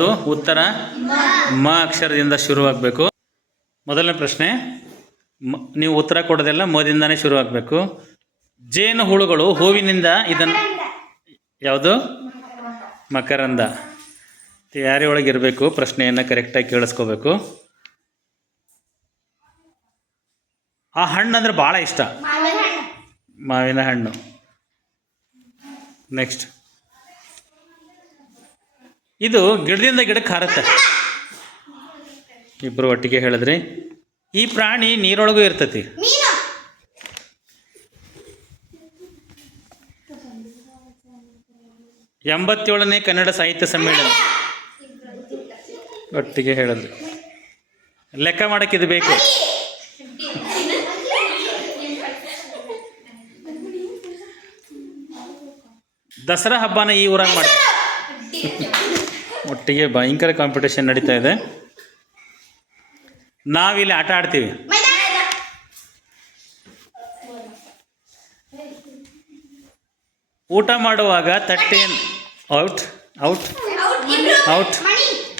ಅದು ಉತ್ತರ ಮ ಅಕ್ಷರದಿಂದ ಶುರುವಾಗಬೇಕು. ಮೊದಲನೇ ಪ್ರಶ್ನೆ ನೀವು ಉತ್ತರ ಕೊಡೋದೆಲ್ಲ ಮದಿಂದನೇ ಶುರುವಾಗಬೇಕು. ಜೇನು ಹುಳುಗಳು ಹೂವಿನಿಂದ ಇದನ್ನು ಯಾವುದು? ಮಕರಂದ. ತಯಾರಿ ಒಳಗಿರಬೇಕು ಪ್ರಶ್ನೆಯನ್ನು ಕರೆಕ್ಟಾಗಿ ಕೇಳಿಸ್ಕೋಬೇಕು. ಆ ಹಣ್ಣು ಅಂದರೆ ಭಾಳ ಇಷ್ಟ. ಮಾವಿನ ಹಣ್ಣು. ನೆಕ್ಸ್ಟ್. ಇದು ಗಿಡದಿಂದ ಗಿಡಕ್ಕೆ ಹಾರತ್ತೆ. ಇಬ್ಬರು ಒಟ್ಟಿಗೆ ಹೇಳಿದ್ರಿ. ಈ ಪ್ರಾಣಿ ನೀರೊಳಗೂ ಇರ್ತತಿ. ಮೀನು. ಎಂಬತ್ತೇಳನೇ ಕನ್ನಡ ಸಾಹಿತ್ಯ ಸಮ್ಮೇಳನ. ಒಟ್ಟಿಗೆ ಹೇಳಿದ್ರಿ. ಲೆಕ್ಕ ಮಾಡಕ್ಕೆ ಇದು ಬೇಕು. ದಸರಾ ಹಬ್ಬನ ಈ ಊರಾಗ ಮಾಡಿ ಒಟ್ಟಿಗೆ ಭಯಂಕರ ಕಾಂಪಿಟೇಷನ್ ನಡೀತಾ ಇದೆ. ನಾವಿಲ್ಲಿ ಆಟ ಆಡ್ತೀವಿ. ಊಟ ಮಾಡುವಾಗ ತಟ್ಟೆ out out out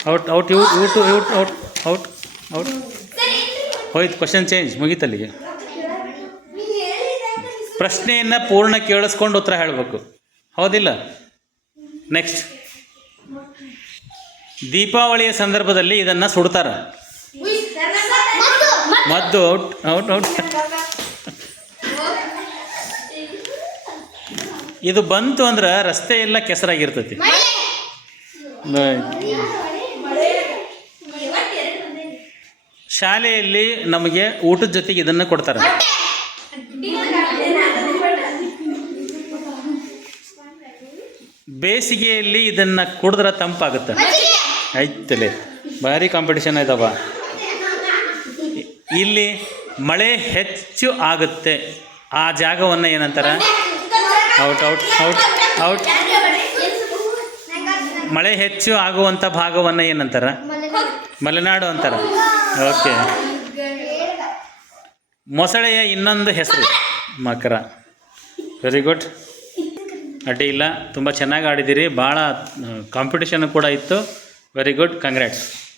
out out out out out out out ಹೋಯ್ತು ಕ್ವಶನ್ ಚೇಂಜ್ ಮುಗೀತಲ್ಲಿಗೆ ಪ್ರಶ್ನೆಯನ್ನು ಪೂರ್ಣ ಕೇಳಿಸ್ಕೊಂಡು ಉತ್ತರ ಹೇಳಬೇಕು. ಹೌದಿಲ್ಲ? ನೆಕ್ಸ್ಟ್ ದೀಪಾವಳಿಯ ಸಂದರ್ಭದಲ್ಲಿ ಇದನ್ನು ಸುಡ್ತಾರೆ. ಮದ್ದು ಔಟ್ ಔಟ್ ಔಟ್. ಇದು ಬಂತು ಅಂದ್ರೆ ರಸ್ತೆ ಎಲ್ಲ ಕೆಸರಾಗಿರ್ತೈತಿ. ಶಾಲೆಯಲ್ಲಿ ನಮಗೆ ಊಟದ ಜೊತೆಗೆ ಇದನ್ನು ಕೊಡ್ತಾರೆ. ಬೇಸಿಗೆಯಲ್ಲಿ ಇದನ್ನು ಕುಡಿದ್ರೆ ತಂಪಾಗುತ್ತೆ. ಐತಲೆ ಭಾರಿ ಕಾಂಪಿಟೇಷನ್ ಆಯ್ತವ ಇಲ್ಲಿ ಮಳೆ ಹೆಚ್ಚು ಆಗುತ್ತೆ. ಆ ಜಾಗವನ್ನು ಏನಂತಾರೆ? ಔಟ್ ಔಟ್ ಔಟ್ ಔಟ್ ಮಳೆ ಹೆಚ್ಚು ಆಗುವಂಥ ಭಾಗವನ್ನು ಏನಂತಾರ? ಮಲೆನಾಡು ಅಂತಾರ. ಓಕೆ ಮೊಸಳೆಯ ಇನ್ನೊಂದು ಹೆಸರು. ಮಕರ. ವೆರಿ ಗುಡ್ ಅಡ್ಡಿ ಇಲ್ಲ. ತುಂಬ ಚೆನ್ನಾಗಿ ಆಡಿದ್ದೀರಿ. ಭಾಳ ಕಾಂಪಿಟೇಷನ್ ಕೂಡ ಇತ್ತು. very good. Congrats.